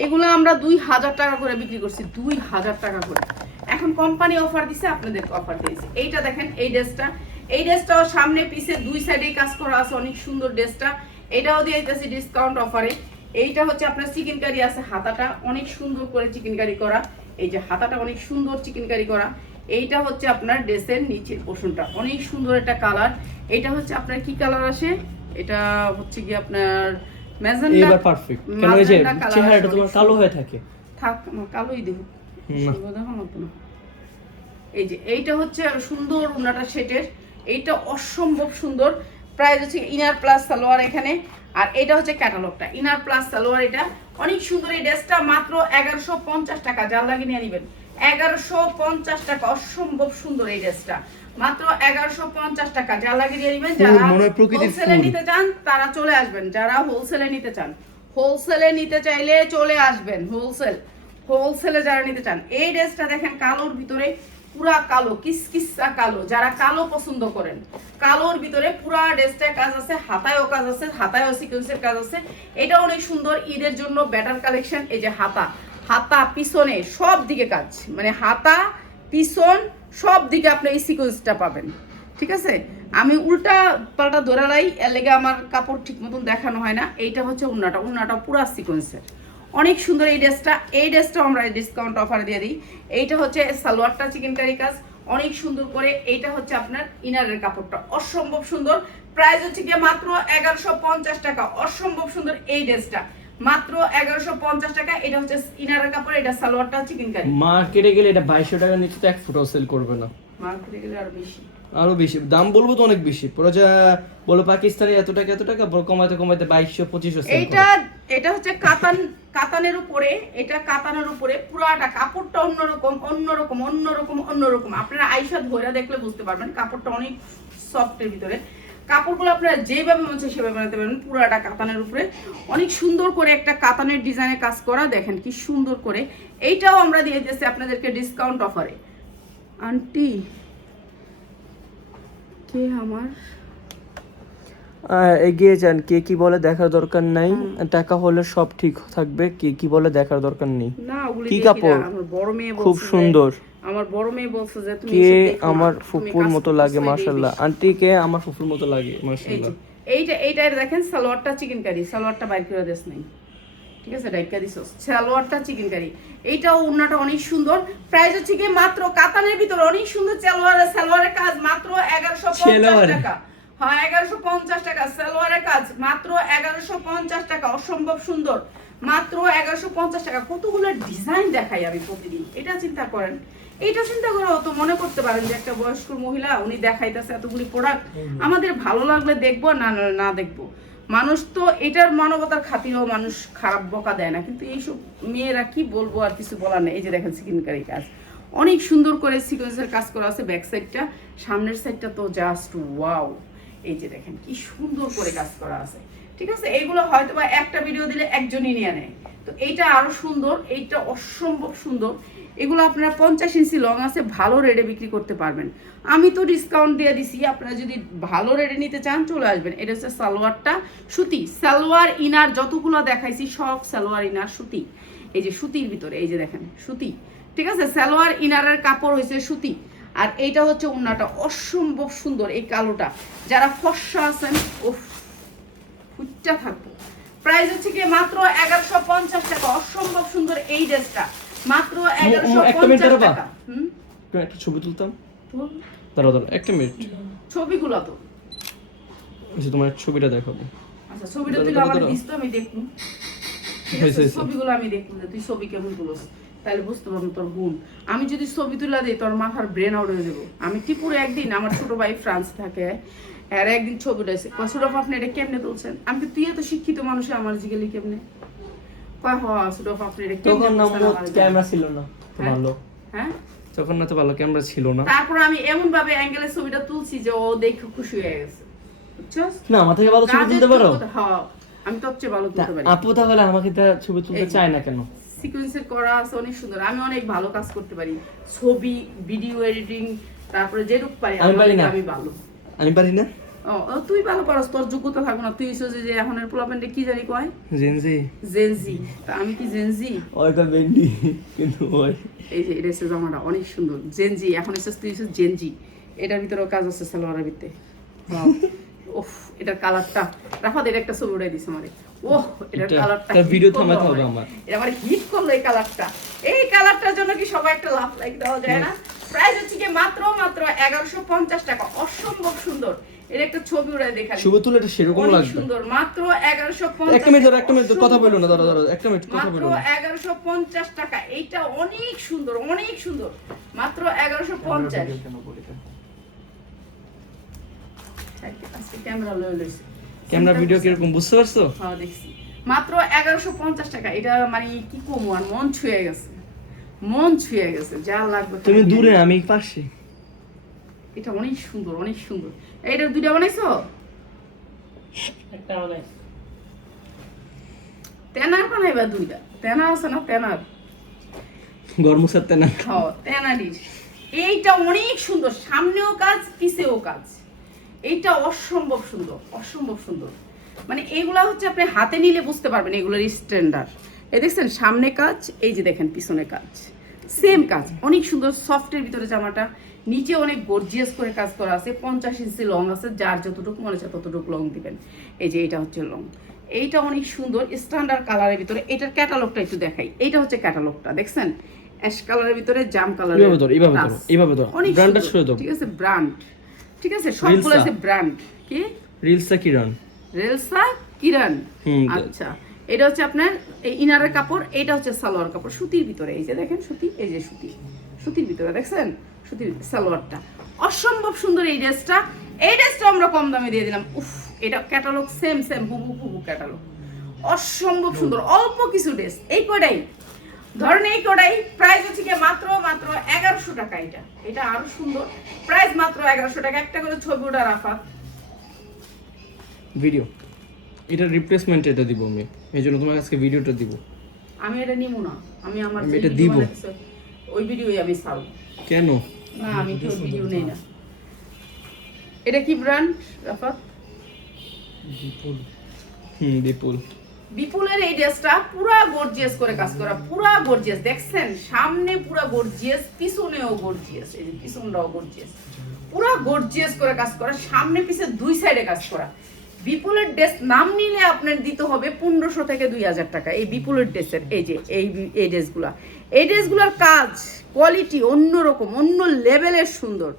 এগুলো আমরা 2000 টাকা করে বিক্রি করছি, 2000 টাকা করে। এখন কোম্পানি অফার দিছে, আপনাদের অফার দিয়েছে। এইটা দেখেন, এই ড্রেসটা, এই ড্রেসটাও সামনে পিছে দুই সাইডে কাজ করা আছে, অনেক সুন্দর ড্রেসটা। এটাও দিয়ে দিতেছি ডিসকাউন্ট অফারে। এইটা হচ্ছে আপনার চিকেন কারি আছে, হাতাটা অনেক সুন্দর করে চিকেন কারি করা। এই যে হাতাটা অনেক সুন্দর চিকেন কারি করা। এইটা হচ্ছে আপনার ড্রেসের নিচের পোর্শনটা, অনেক সুন্দর একটা কালার। এটা হচ্ছে আপনার কি কালার আসে, এটা হচ্ছে কি আপনার ম্যাজেন্টা। এবার পারফেক্ট। কেন এই যে চেহারাটা তোমার কালো হয়ে থাকে? থাক, আমার কালোই দেব, দেখো না। এই যে এইটা হচ্ছে সুন্দর উন্নাটা সেটের, এইটা অসম্ভব সুন্দর। প্রাইস হচ্ছে ইনার প্লাস সালোয়ার এখানে। আর এটা হচ্ছে ক্যাটালগটা, ইনার প্লাস সালোয়ার। এটা অনেক সুন্দর। এই ড্রেসটা মাত্র 1150 টাকা। যার লাগে নিয়ে নেবেন, 1150 টাকা। অসম্ভব সুন্দর এই ড্রেসটা, মাত্র 1150 টাকা। যার লাগে নিয়ে নেবেন। যারা হোলসেলে নিতে চান তারা চলে আসবেন, যারা হোলসেলে নিতে চান, হোলসেলে নিতে চাইলে চলে আসবেন। হোলসেলে যারা নিতে চান। এই ড্রেসটা দেখেন, কালোর ভিতরে পুরা কালো, কিসকিসা কালো। যারা কালো পছন্দ করেন, কালোর ভিতরে পুরা ড্রেসটা কাজ আছে, হাতায়ও কাজ আছে, হাতায়ও সিকোয়েন্সের কাজ আছে। এটা অনেক সুন্দর, ঈদের জন্য বেটার কালেকশন। এই যে হাতা পিছনে সব দিকে কাজ, মানে হাতা পিছন সব দিকে আপনি এই সিকোয়েন্সটা পাবেন, ঠিক আছে? আমি উল্টা পাল্টা দৌড়ালাই, এর লেগে আমার কাপড় ঠিক মতন দেখানো হয় না। এইটা হচ্ছে উন্নাটা পুরা সিকোয়েন্সের, অনেক সুন্দর এই ড্রেসটা। এই ড্রেসটাও আমরা ডিসকাউন্ট অফার দিয়ে দিই। এইটা হচ্ছে সালোয়ারটা চিকেন কারি কাজ, অনেক সুন্দর করে। এইটা হচ্ছে আপনার ইনারের কাপড়টা, অসম্ভব সুন্দর। প্রাইস হচ্ছে গিয়ে মাত্র 1150 টাকা। অসম্ভব সুন্দর এই ড্রেসটা, মাত্র 1150 টাকা। এটা হচ্ছে ইনারের কাপড়, এটা সালোয়ারটা চিকেন কারি। মার্কেটে গেলে এটা 2200 টাকা নিচে তো এক ফুটও সেল করবে না। মার্কেটে গেলে আরো বেশি দাম বলবো তো, অনেক বেশি। পুরো যা বলো পাকিস্তানি এত টাকা কমাইতে 2200-2500 সেল করে। এটা হচ্ছে কাতানের উপরে, এটা কাতানের উপরে পুরাটা কাপড়টা অন্যরকম। আপনারা আইসা ধরে দেখলে বুঝতে পারবেন, কাপড়টা অনেক সফটের ভিতরে। কাপড়গুলো আপনারা যেভাবে মন চায় সেভাবে বানাতে পারবেন। পুরাটা কাতানের উপরে, অনেক সুন্দর করে একটা কাতানের ডিজাইনের কাজ করা। দেখেন কি সুন্দর করে। এইটাও আমরা দিয়ে দিয়েছি আপনাদেরকে ডিসকাউন্ট অফারে। আন্টি কে আমার এগিয়ে যান, কে কি বলে দেখার দরকার নাই। টাকা হলে সব ঠিক থাকবে, কে কি বলে দেখার দরকার নেই। না ওগুলি কি কাপড়, আমার বড় মেয়ে খুব সুন্দর। আমার বড় মেয়ে বলছে যে তুমি কে আমার ফুফুর মতো লাগে, মাশাআল্লাহ। আন্টি কে আমার ফুফুর মতো লাগে, মাশাআল্লাহ। এইটা দেখেন, সালোয়ারটা চিকেন কারি, সালোয়ারটা বাইর করে দেশ নাই, ঠিক আছে? ডাইকা দিছো, সালোয়ারটা চিকেন কারি। এইটাও ওন্নাটা অনেক সুন্দর। প্রাইস হচ্ছে কি মাত্র কাতানের ভিতরে অনেক সুন্দর সালোয়ারের কাজ, মাত্র 1150 টাকা। হ্যাঁ 1150 টাকা সালোয়ারের কাজ, মাত্র 1150 টাকা, অসম্ভব সুন্দর, মাত্র 1150 টাকা। কতগুলো ডিজাইন দেখাই আমি প্রতিদিন, এটা চিন্তা করেন। এইটা চিন্তা করে তো মনে করতে পারেন যে একটা বয়স্ক মহিলা উনি দেখাইতেছে এতগুলি প্রোডাক্ট, আমাদের ভালো লাগলে দেখবো, না না দেখবো। মানুষ তো এটার মানবতার খাতিরেও মানুষ খারাপ বকা দেয় না, কিন্তু এইসব মেয়েরা কি বলবো, আর কিছু বলার নেই। এই যে দেখেন সিকিনকারি কাজ, অনেক সুন্দর করে সিকোয়েন্সের কাজ করা আছে। ব্যাক সাইডটা, সামনের সাইডটা তো জাস্ট ওয়াও। এই যে দেখেন কি সুন্দর করে কাজ করা আছে, ঠিক আছে। এইগুলো হয়তো বা একটা ভিডিও দিলে একজনই নিয়ে নেয়, তো এইটা আরো সুন্দর, এইটা অসম্ভব সুন্দর। এগুলো আপনারা 50 ইঞ্চি লং আছে, ভালো রেটে বিক্রি করতে পারবেন। আমি তো ডিসকাউন্ট দিয়ে দিছি, আপনারা যদি ভালো রেটে নিতে চান চলে আসবেন। এটা হচ্ছে সালোয়ারটা, সুতি সালোয়ার, ইনার যতগুলো দেখাইছি সব সালোয়ার ইনার সুতি। এই যে সুতির ভিতরে, এই যে দেখেন সুতি, ঠিক আছে। সালোয়ার ইনারের কাপড় হয়েছে সুতি, আর এইটা হচ্ছে ওড়নাটা, অসম্ভব সুন্দর। এই কালোটা যারা ফর্সা আছেন ও ফুটটা থাকবো। প্রাইস হচ্ছে কি মাত্র 1150 টাকা, অসম্ভব সুন্দর এই ড্রেসটা, মাত্র 1150 টাকা। একটা ছবি তুলতাম, তুল দাঁড়াও একটা মিনিট। ছবিগুলো তো আচ্ছা তোমার ছবিটা দেখাবো। আচ্ছা ছবিটা তুই আমার দিস তো, আমি দেখবো। ছবিগুলো আমি দেখবো যে তুই ছবি কেমন তুলস, তাহলে বুঝতে পারবো তোর গুণ। আমি যদি ছবি তুলা দিই তোর মাথার ব্রেন আউট হয়ে যাবো। আমি ত্রিপুরে একদিন, আমার ছোট ভাই ফ্রান্স থাকে, আর একদিন ছবি উঠাইছে, ছোট আপনি এটা কেমনে তুলছেন? আমি তুই এত শিক্ষিত মানুষ, আমার জিগেলি কেমনে কয় হ ছোট আপনি এটা কেমনে তুলছেন? ক্যামেরা ছিল না তো ভালো, হ্যাঁ তখন না তো ভালো ক্যামেরা ছিল না। তারপর আমি এমন ভাবে অ্যাঙ্গেলে ছবিটা তুলছি যে ও দেখে খুশি হয়ে গেছে, বুঝছস? না আমার থেকে ভালো ছবি তুলতে পারো? হ্যাঁ আমি তোর চেয়ে ভালো তুলতে পারি। আপু তাহলে আমাকে তা ছবি তুলতে চায় না কেন? সিকোয়েন্সের করা আছে অনেক সুন্দর, আমি অনেক ভালো কাজ করতে পারি, ছবি ভিডিও এডিটিং, তারপরে যেটুক পারি আমি পারি না। আমি ভালো, আমি পারি না। ও তুই ভালো পারস, তোর যোগ্যতা থাকো না। তুই হইছিস যে এখনের পোলাপেন্টে কি জানি কয় জেনজি, জেনজি, তা আমি কি জেনজি? ওইটা বেন্ডি কিন্তু ওই এই যে এটা হচ্ছে জামাটা অনেক সুন্দর, জেনজি। এখন হচ্ছে তুই হইছিস জেনজি। এটার ভিতরেও কাজ আছে সালোয়ারের ভিতরে। ওফ এটার কালারটা রাফাত, এটা একটা ছবি উঠাই দিছে আমারে। ওহ এটার কালারটা তার ভিডিও থামাতে হবে আমার। এটা আমার হিট করলো এই কালারটা। এই কালারটার জন্য কি সবাই একটা লাভ লাইক দেওয়া যায় না? প্রাইস হচ্ছে কি মাত্র 1150 টাকা, অসম্ভব সুন্দর। এর একটা ছবি উড়াই দেখাই, ছবি তুলে এটা সেরকম লাগবে। সুন্দর, মাত্র 1150। একটা মিনিট কথা বলো না, দাঁড়াও একটা মিনিট কথা বলো। মাত্র 1150 টাকা, এইটা অনেক সুন্দর, অনেক সুন্দর, মাত্র 1150। ক্যামেরা লয়ে লইছে, ক্যামেরা ভিডিও কিরকম বুঝতে পারছো? হ্যাঁ দেখছি, মাত্র 1150 টাকা। এটা মানে কি কমু, আর মন ছুঁয়ে গেছে, মন ছুঁয়ে গেছে, যা লাগবে। তুমি দূরে আমি পাশে। এটা অনেক সুন্দর, অনেক সুন্দর। এইটা দুইটা বানাইছো? একটা বানাইছি। তেনার বানাইবা দুইটা? তেনা আছে না তেনার? গরমুসার তেনা। হ্যাঁ তেনারির। এইটা অনেক সুন্দর, সামনেও কাজ পিছেও কাজ। এইটা অসম্ভব সুন্দর, অসম্ভব সুন্দর। মানে এগুলা হচ্ছে আপনি হাতে নিলে বুঝতে পারবেন এগুলোর স্ট্যান্ডার্ড। এই দেখছেন সামনে কাজ, এই যে দেখেন পিছনে কাজ, সেম কাজ, অনেক সুন্দর। সফটের ভিতরে জামাটা, নিচে অনেক গর্জিয়াস করে কাজ করা আছে। 50 ইঞ্চি লং আছে, যার যতটুকু মনে হচ্ছে ততটুকু লং দিবেন। এই যে এটা হচ্ছে লং, এইটা অনেক সুন্দর স্ট্যান্ডার্ড কালারের ভিতরে। এটার ক্যাটালগটা একটু দেখাই, এইটা হচ্ছে ক্যাটালগটা, দেখছেন অ্যাশ কালারের ভিতরে জাম কালারের। এইভাবে ধরো, ব্র্যান্ডটা শুরু দাও। ঠিক আছে ব্র্যান্ড, ঠিক আছে সবগুলো আছে ব্র্যান্ড। কি রিলসা কিরণ? রেলসা কিরণ। আচ্ছা এটা হচ্ছে আপনার এই ইনারের কাপড়, এটা হচ্ছে সালোয়ার কাপড় সুতির ভিতরে। এই যে দেখেন সুতি, এই যে সুতি, সুতির ভিতরে দেখছেন সুতির সালোয়ারটা, অসম্ভব সুন্দর এই ড্রেসটা। এই ড্রেসটা আমরা কম দামে দিয়ে দিলাম। উফ এটা ক্যাটালগ সেম সেম হুবহু ক্যাটালগ, অসম্ভব সুন্দর। অল্প কিছু ড্রেস, এই কটাই ধরেন, এই কটাই। প্রাইস হচ্ছে কি মাত্র 1100 টাকা। এটা এটা আরো সুন্দর, প্রাইস মাত্র 1100 টাকা। একটা করে ছবি ওটা রাখা ভিডিও, এটা রিপ্লেসমেন্ট এটা দিব আমি, এই জন্য তোমাকে আজকে ভিডিওটা দিব। আমি এটা নিব না, আমি আমার এটা দিব, ওই ভিডিওই আমি চাই। কেন না আমি তো ভিডিও নেই না। এটা কি ব্র্যান্ড রাফাত? বিপুল। বিপুল। বিপুলের এই ড্রেসটা পুরা গর্জিয়াস করে কাজ করা, পুরা গর্জিয়াস। দেখছেন সামনে পুরা গর্জিয়াস, পিছনেও গর্জিয়াস, এই যে পিছনটাও গর্জিয়াস, পুরা গর্জিয়াস করে কাজ করা, সামনে পিছে দুই সাইডে কাজ করা। বিপুলের ড্রেস নাম নিলে আপনার দিতে হবে 1500 থেকে 2000 টাকা। এই বিপুলের ড্রেসের এই যে এই ড্রেসগুলা, এই ড্রেসগুলোর কাজ কোয়ালিটি অন্যরকম, অন্য লেভেলের সুন্দর।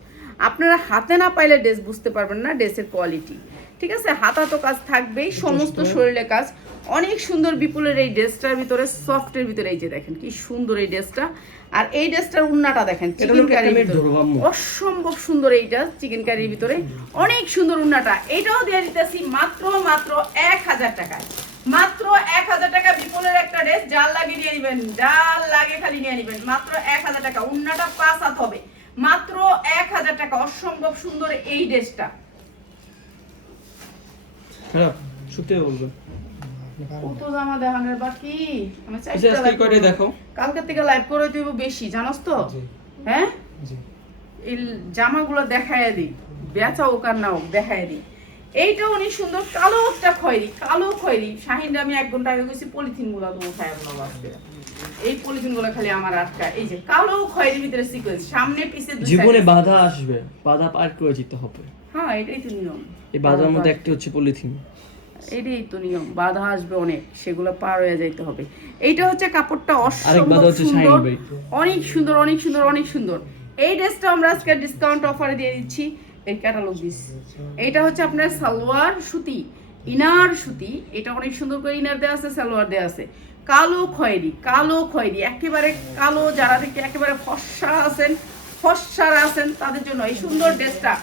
আপনারা হাতে না পাইলে ড্রেস বুঝতে পারবেন না ড্রেসের কোয়ালিটি। ঠিক আছে, হাতা তো কাজ থাকবেই, সমস্ত শরীরে কাজ। অনেক সুন্দর বিপুলের এই ড্রেসটার ভিতরে, সফটের ভিতরে, এই যে দেখেন কি সুন্দর এই ড্রেসটা। আর এই ড্রেসটার উন্নাটা দেখেন চিকেন কারির ভিতরে, অসম্ভব সুন্দর এইটা চিকেন কারির ভিতরে, অনেক সুন্দর উন্নাটা। এটাও দিয়ে দিতেছি মাত্র 1000 টাকায়, মাত্র 1000 টাকা বিপুলের একটা ড্রেস। যার লাগে নিয়ে নেবেন, যার লাগে খালি নিয়ে নেবেন, মাত্র 1000 টাকা। উন্নাটা 5 হাত হবে, মাত্র 1000 টাকা। অসম্ভব সুন্দর এই ড্রেসটা। খারাপ সত্যি বলবো, কত জামা দেখানোর বাকি, আমি দেখো কালকে থেকে লাইভ করে দিব বেশি, জানোস তো? হ্যাঁ, এই জামাগুলো দেখায় দিই, বেচা হোক আর না হোক দেখায় দিই। এইটা অনেক সুন্দর, কালো একটা খয়েরি, কালো খয়েরি। শাহিন আমি 1 ঘন্টা আগে গেছি, পলিথিন গুলো তো উঠায় বলবো আজকে। এই পলিথিন গুলো খালি আমার আটকা। এই যে কালো খয়েরির ভিতরে সিকোয়েন্স, সামনে পিছে জীবনে বাধা আসবে, বাধা পার করে যেতে হবে। হ্যাঁ, এটাই তো নিয়ম। এই বাধার মধ্যে একটা হচ্ছে পলিথিন, এটাই তো নিয়ম। বাধা আসবে অনেক, সেগুলো পার হয়ে যাইতে হবে। এইটা হচ্ছে কাপড়টা অসম্ভব সুন্দর, অনেক সুন্দর, অনেক সুন্দর, অনেক সুন্দর। এই ড্রেসটা আমরা আজকে ডিসকাউন্ট অফারে দিয়ে দিচ্ছি। এর ক্যাটালগ দিস। এইটা হচ্ছে আপনার সালোয়ার সুতি, ইনার সুতি। এটা অনেক সুন্দর করে ইনার দেওয়া আছে, সালোয়ার দেওয়া আছে। কালো খয়েরি, কালো খয়েরি, একেবারে কালো। যারা দেখতে একেবারে ফর্সা আছেন, ফর্সারা আছেন, তাদের জন্য এই সুন্দর ড্রেসটা।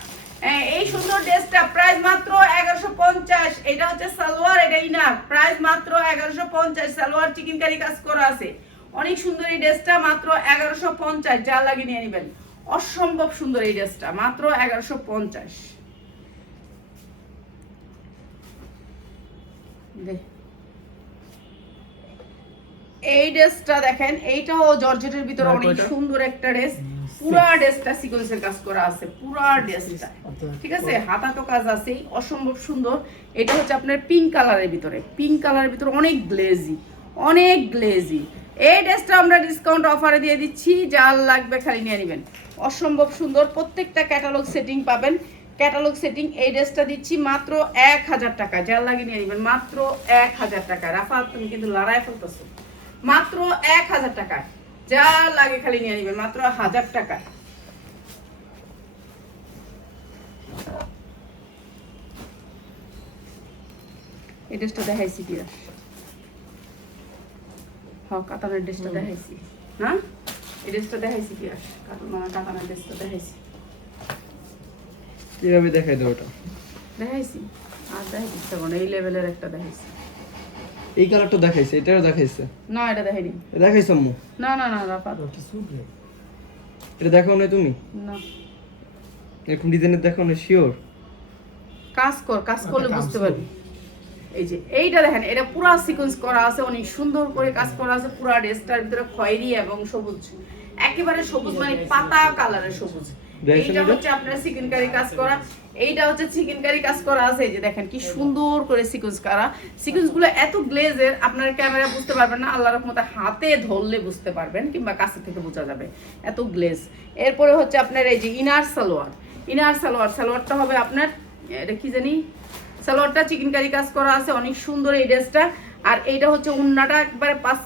এই সুন্দর ড্রেসটা প্রাইস মাত্র 1150। এটা হচ্ছে সালোয়ার, এটা ইনার। প্রাইস মাত্র 1150। সালোয়ার চিকেন কারি কাজ করা আছে, অনেক সুন্দর এই ড্রেসটা। মাত্র 1150, যা লাগে নিয়ে নেবেন। অসম্ভব সুন্দর এই ড্রেসটা, মাত্র 1150। এই ড্রেসটা দেখেন, এইটাও জর্জেটের ভিতরে অনেক সুন্দর একটা ড্রেস। পুরা ড্রেসটা সিকোয়েন্সের কাজ করা আছে, পুরা ড্রেসটা। ঠিক আছে, হাতা তো কাজ আছেই, অসম্ভব সুন্দর। এটা হচ্ছে আপনার পিঙ্ক কালারের ভিতরে, পিঙ্ক কালারের ভিতরে অনেক গ্লেজি, অনেক গ্লেজি। এই ড্রেসটা আমরা ডিসকাউন্ট অফারে দিয়ে দিচ্ছি, যার লাগবে খালি নিয়ে নেবেন। অসম্ভব সুন্দর, প্রত্যেকটা ক্যাটালগ সেটিং পাবেন, ক্যাটালগ সেটিং। এই ড্রেসটা দিচ্ছি মাত্র 1000 টাকা, যার লাগে নিয়ে নেবেন। মাত্র 1000 টাকা। রাফা তুমি কিন্তু লড়াই ফেলতেছো। মাত্র 1000 টাকা, যা লাগে খালি নিয়ে নেবেন, মাত্র 1000 টাকা। এই ড্রেসটা দেখাইছি কি? হ্যাঁ, কাতানের ড্রেসটা দেখাইছি না? এই ড্রেসটা দেখাইছি কি? কাতানের ড্রেসটা দেখাইছি। কিভাবে দেখাই দাও? ওটা দেখাইছি, আর দেখাইছি তখন এই লেভেলের একটা দেখাইছি। এই কালারটা দেখাইছে, এটাও দেখাইছে না? এটা দেখাইনি। দেখাইছো আম্মু? না না না রাফা, এটা দেখো না তুমি? না, এরকম ডিজাইনের দেখো না? শিওর? কাজ কর, কাজ করলে বুঝতে পারবি। এই যে এইটা দেখেন, এটা পুরো সিকোয়েন্স করা আছে, অনেক সুন্দর করে কাজ করা আছে। পুরো ড্রেসটার ভিতরে খয়েরি এবং সবুজ, একেবারে সবুজ, মানে পাতা কালারের সবুজ। এইটা হচ্ছে আপনার চিকেন কারি কাজ করা, এইটা হচ্ছে চিকেন কারি কাজ করা আছে। এই যে দেখেন কি সুন্দর করে সিকোয়েন্স করা। সিকোয়েন্স গুলো এত গ্লেজের, আপনার ক্যামেরা বুঝতে পারবেন না, আল্লাহর রহমতে হাতে ধরলে বুঝতে পারবেন, কিংবা কাছে থেকে বোঝা যাবে, এত গ্লেজ। এরপরে হচ্ছে আপনার এই যে ইনার সালোয়ার, ইনার সালোয়ার। সালোয়ারটা হবে আপনার, এটা কি জানি, সালোয়ারটা চিকেন কারি কাজ করা আছে, অনেক সুন্দর এই ড্রেসটা। আর এইটা হচ্ছে উন্নাটা একেবারে 5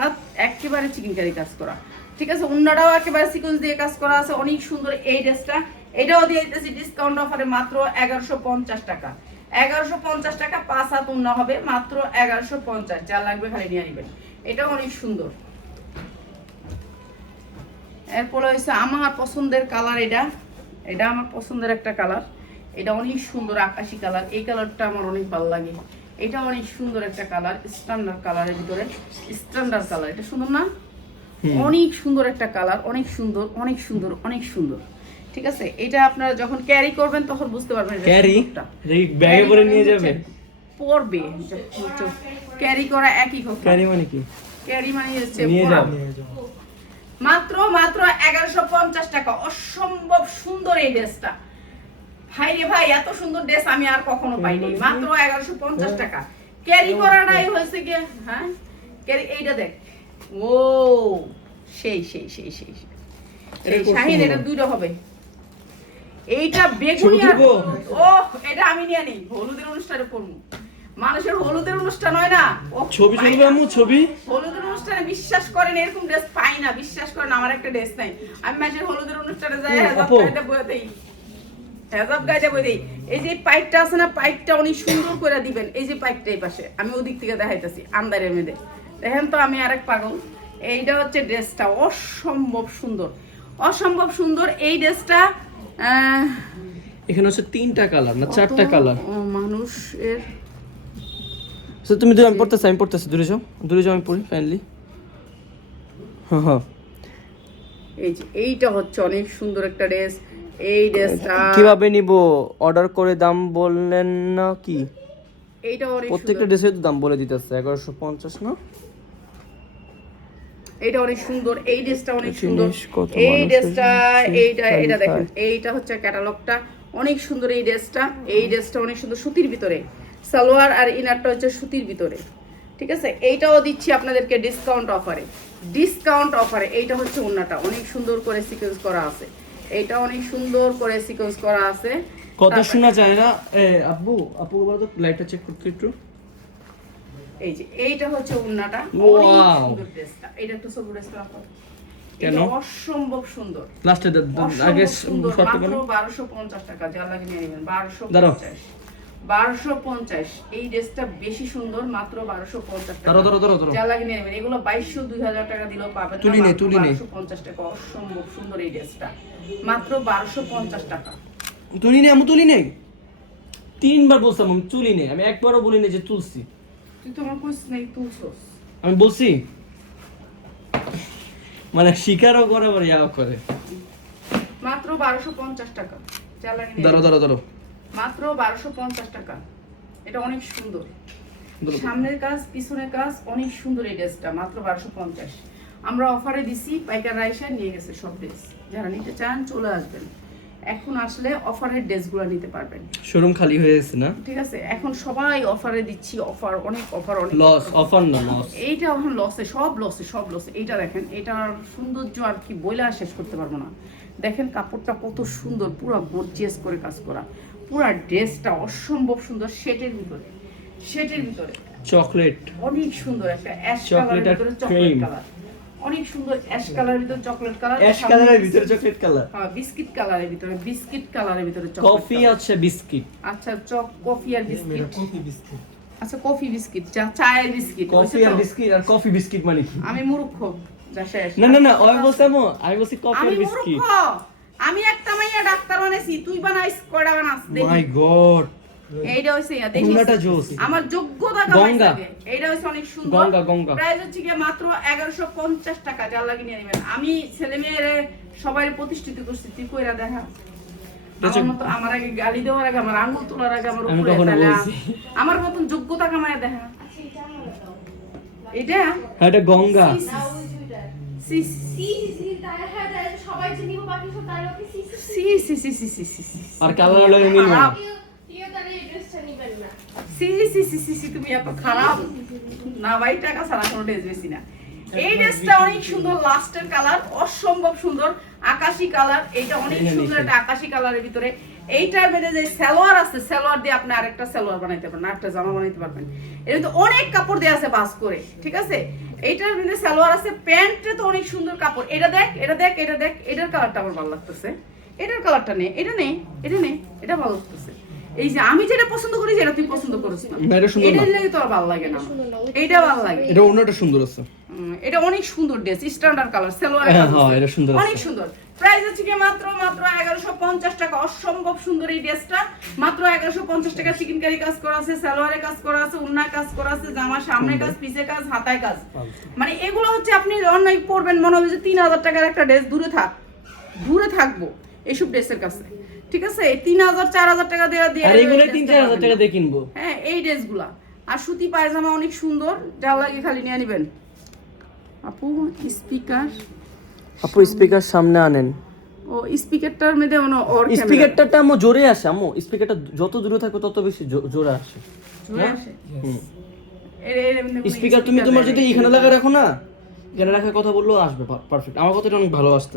হাত, একেবারে চিকেন কারি কাজ করা। ঠিক আছে, উন্নাটাও একেবারে সিকোয়েন্স দিয়ে কাজ করা আছে, অনেক সুন্দর এই ড্রেসটা। এটাও দিয়ে দিতেছি ডিসকাউন্ট অফারে মাত্র 1150 টাকা। 1150 টাকা, 5 হাত উন্না হবে, মাত্র 1150। যা লাগবে খালি নিয়ে নেবেন। এটাও অনেক সুন্দর। এরপরে হচ্ছে আমার পছন্দের কালার, এটা এটা আমার পছন্দের একটা কালার। এটা অনেক সুন্দর আকাশি কালার, এই কালারটা আমার অনেক ভালো লাগে। এটা অনেক সুন্দর একটা কালার, স্ট্যান্ডার্ড কালারের ভিতরে, স্ট্যান্ডার্ড কালার। এটা সুন্দর না? অনেক সুন্দর একটা কালার, অনেক সুন্দর, অনেক সুন্দর, অনেক সুন্দর। ঠিক আছে, এটা আপনারা যখন ক্যারি করবেন তখন বুঝতে পারবেন। ক্যারি ব্যাগে করে নিয়ে যাবে, পরবে। ক্যারি করা একই কথা। ক্যারি মানে কি? ক্যারি মানে হচ্ছে নিয়ে যাও। মাত্র 1150 টাকা। অসম্ভব সুন্দর এই ড্রেসটা। ভাই রে ভাই, এত সুন্দর ড্রেস আমি আর কখনো পাইনি। মাত্র 1150 টাকা। ক্যারি করা নাই হয়েছে কি? হ্যাঁ, ক্যারি। এইটা দেখ, ও সেই সেই সেই সেই সেই শাহিন, এটা দুইটা হবে। এইটা বেগুনি আর ও, এটা আমি নিয়ে নেই, হলুদের অনুষ্ঠানে পড়বো। মানুষের হলুদের অনুষ্ঠান হয় না, ছবি তুলবে আম্মু, ছবি। হলুদের অনুষ্ঠানে বিশ্বাস করেন এরকম ড্রেস পাই না, বিশ্বাস করেন। আমার একটা ড্রেস নাই, আমি মাঝে হলুদের অনুষ্ঠানে যাই এটা বয়ে দেই। হেজাব গায়ে বই দেই। এই যে পাইপটা আছে না, পাইপটা অনেক সুন্দর করে দিবেন। এই যে পাইপটা এই পাশে, আমি ওদিক থেকে দেখাইতেছি আন্দারের মধ্যে। দেখেন তো আমি আরেক পাগল। এইটা হচ্ছে ড্রেসটা অসম্ভব সুন্দর, অসম্ভব সুন্দর। এই ড্রেসটা এখানে হচ্ছে 3টা কালার না 4টা কালার। মানুষের তুমি আমি পড়তেছি দূরে যাও আমি পড়ি ফাইনালি। হ্যাঁ এই যে এইটা হচ্ছে অনেক সুন্দর একটা ড্রেস। এই ড্রেসটা কিভাবে নিব? অর্ডার করে দাম বললেন না কি? এইটা অনেক প্রত্যেকটা ড্রেসের দাম বলে দিতেছে 1150 না? এইটা অনেক সুন্দর। এই ড্রেসটা অনেক জিনিস সুন্দর। কত এই মানুষের ড্রেসটা জিনিস এটা দেখেন, qualify। এইটা হচ্ছে ক্যাটালগটা অনেক সুন্দর। এই ড্রেসটা অনেক সুন্দর, সুতির ভিতরে। সালোয়ার আর ইনারটা হচ্ছে সুতির ভিতরে, ঠিক আছে। এইটাও দিচ্ছি আপনাদেরকে ডিসকাউন্ট অফারে। এইটা হচ্ছে ওন্নাটা, অনেক সুন্দর করে সিকোয়েন্স করা আছে। এইটা অনেক সুন্দর করে সিকোয়েন্স করা আছে। কথা শোনা যায় না। আপু বলো তো লাইটটা চেক করতে একটু। এই যে এইটা হচ্ছে ওন্নাটা, Wow! অনেক সুন্দর ড্রেসটা। এটা একটু সবুজ ড্রেসটা রাখো। কেন? এটা অসম্ভব সুন্দর। লাস্টে আগে সুন্দর, শর্ত মাত্র বলো। 1250 টাকা। যা লাগে নিয়ে নেবেন। দাঁড়াও। 1250। এই ড্রেসটা বেশি সুন্দর, মাত্র 1250 টাকা। ধরো। যা লাগে নিয়ে নেবেন। এগুলো 2200 2000 টাকা দিলেও পাবেন না। তুলি নে। 1250 টাকা। অসম্ভব সুন্দর এই ড্রেসটা, মাত্র 1250 টাকা। তুলি নে 3বার বলছিলাম আমি তুলি নে, আমি একবারও বলি না যে তুলছি। তুই তো আমার কইছিস না তুলছস। আমি বলছি মানে স্বীকারও করে আবার ইয়াও করে। মাত্র 1250 টাকা। যা লাগে নিয়ে নেবেন। ধরো মাত্র 1250 টাকা। এটা অনেক সুন্দর, সামনের কাজ পিছনের কাজ অনেক সুন্দর। এই ড্রেসটা মাত্র 1250। আমরা অফারে দিছি, পাইকার রাইসা নিয়ে গেছে সব ড্রেস। যারা নিতে চান চলে আসবেন, এখন আসলে অফারের ড্রেসগুলো নিতে পারবেন। শোরুম খালি হয়ে গেছে না? ঠিক আছে, এখন সবাই অফারে দিচ্ছি। অনেক অফার। অফার না লস। এইটা এখন সব লসে। এইটা দেখেন, এটার সৌন্দর্য আর কি বইলা শেষ করতে পারবো না। দেখেন কাপড়টা কত সুন্দর, পুরো গর্জিয়াস করে কাজ করা। পুরো ড্রেসটা অসম্ভব সুন্দর। শেটের ভিতরে চকলেট অনেক সুন্দর একটা অ্যাশ চকলেট কালারের আর ভিতরে চকলেট ক্রিম। কালার। অনেক সুন্দর অ্যাশ কালারের ভিতরে চকলেট কালার। অ্যাশ কালারের ভিতরে চকলেট কালার। হ্যাঁ, বিস্কিট কালারের ভিতরে চকলেট। কফি আছে বিস্কিট। আচ্ছা, কফি আর বিস্কিট। আচ্ছা, কফি বিস্কিট, চায়ের বিস্কিট। কফি আর বিস্কিট আর কফি বিস্কিট মানে কি? আমি মূর্খ, যা শেষ। না আমি বলছি কফি আর বিস্কিট। আমি একটা মাইয়া ডাক্তার বানাইছি, তুই বানাইস কয়টা বানাস দেখি। মাই গড, এইটা হইছে দেখি গঙ্গাটা জোস। আমার যোগ্যতা গঙ্গা। কামাইছে। এইটা হইছে অনেক সুন্দর। গঙ্গা প্রাইস হচ্ছে কি মাত্র 1150 টাকা। যা লাগে নিয়ে নেবেন। আমি ছেলে মেয়েরে সবাই প্রতিষ্ঠিত করছি, তুই কইরা দেখা। আমার আগে গালি দেওয়ার আগে, আমার আঙ্গুল তোলার আগে আমার উপরে আমার মতন যোগ্যতা কামায় দেখা। এটা এটা গঙ্গা। আর কালার হলো নীল। তুমি এত খারাপ না ভাই, টাকা ছাড়া কোনো ড্রেস বেশি না। এই ড্রেসটা অনেক সুন্দর, লাস্টের কালার অসম্ভব সুন্দর, আকাশী কালার। এইটা অনেক সুন্দর একটা আকাশী কালারের ভিতরে। এইটার মধ্যে যে সালোয়ার আছে, সালোয়ার দিয়ে আপনি আরেকটা সালোয়ার বানাইতে পারবেন, আরেকটা জামা বানাইতে পারবেন। এর মধ্যে অনেক কাপড় দেওয়া আছে বাস করে, ঠিক আছে। এইটার মধ্যে সালোয়ার আছে, প্যান্টে তো অনেক সুন্দর কাপড়। এটা দেখ। এটার কালারটা আমার ভালো লাগতেছে। এটার কালারটা নেই, এটা ভালো লাগতেছে। এই যে আমি যেটা পছন্দ করি, যেটা তুই পছন্দ করিস না, এটা লাগে তোর ভালো লাগে না। এইটা ভালো লাগে। এটা অন্যটা সুন্দর আছে। এটা অনেক সুন্দর ড্রেস, স্ট্যান্ডার্ড কালার, সালোয়ার এটা সুন্দর, অনেক সুন্দর। প্রাইস হচ্ছে কি মাত্র 1150 টাকা। অসম্ভব সুন্দর এই ড্রেসটা, মাত্র 1150 টাকা। চিকেন কারি কাজ করা আছে, সালোয়ারে কাজ করা আছে, ওন্না কাজ করা আছে, জামা সামনে কাজ, পিছে কাজ, হাতায় কাজ। মানে এগুলো হচ্ছে আপনি অনলাইন পড়বেন, মনে হবে যে 3000 টাকার একটা ড্রেস। দূরে থাকবো এইসব ড্রেসের কাছে, ঠিক আছে। 3000 4000 টাকা দিয়ে আর এগুলো 3000 টাকা দিয়ে কিনবো। হ্যাঁ, এই ড্রেসগুলা। আর সুতি পায়জামা অনেক সুন্দর, যা লাগে খালি নিয়ে নেবেন। আপু স্পিকার সামনে আনেন। ও স্পিকারটার মধ্যে স্পিকারটা জোরে আসে। স্পিকারটা যত দূরে থাকবে তত বেশি জোরে আসে। স্পিকার তুমি তোমার যদি এখানে লাগা রাখো না, এখানে রাখার কথা বললেও আসবে পারফেক্ট। আমার কথাটা অনেক ভালো আসছে।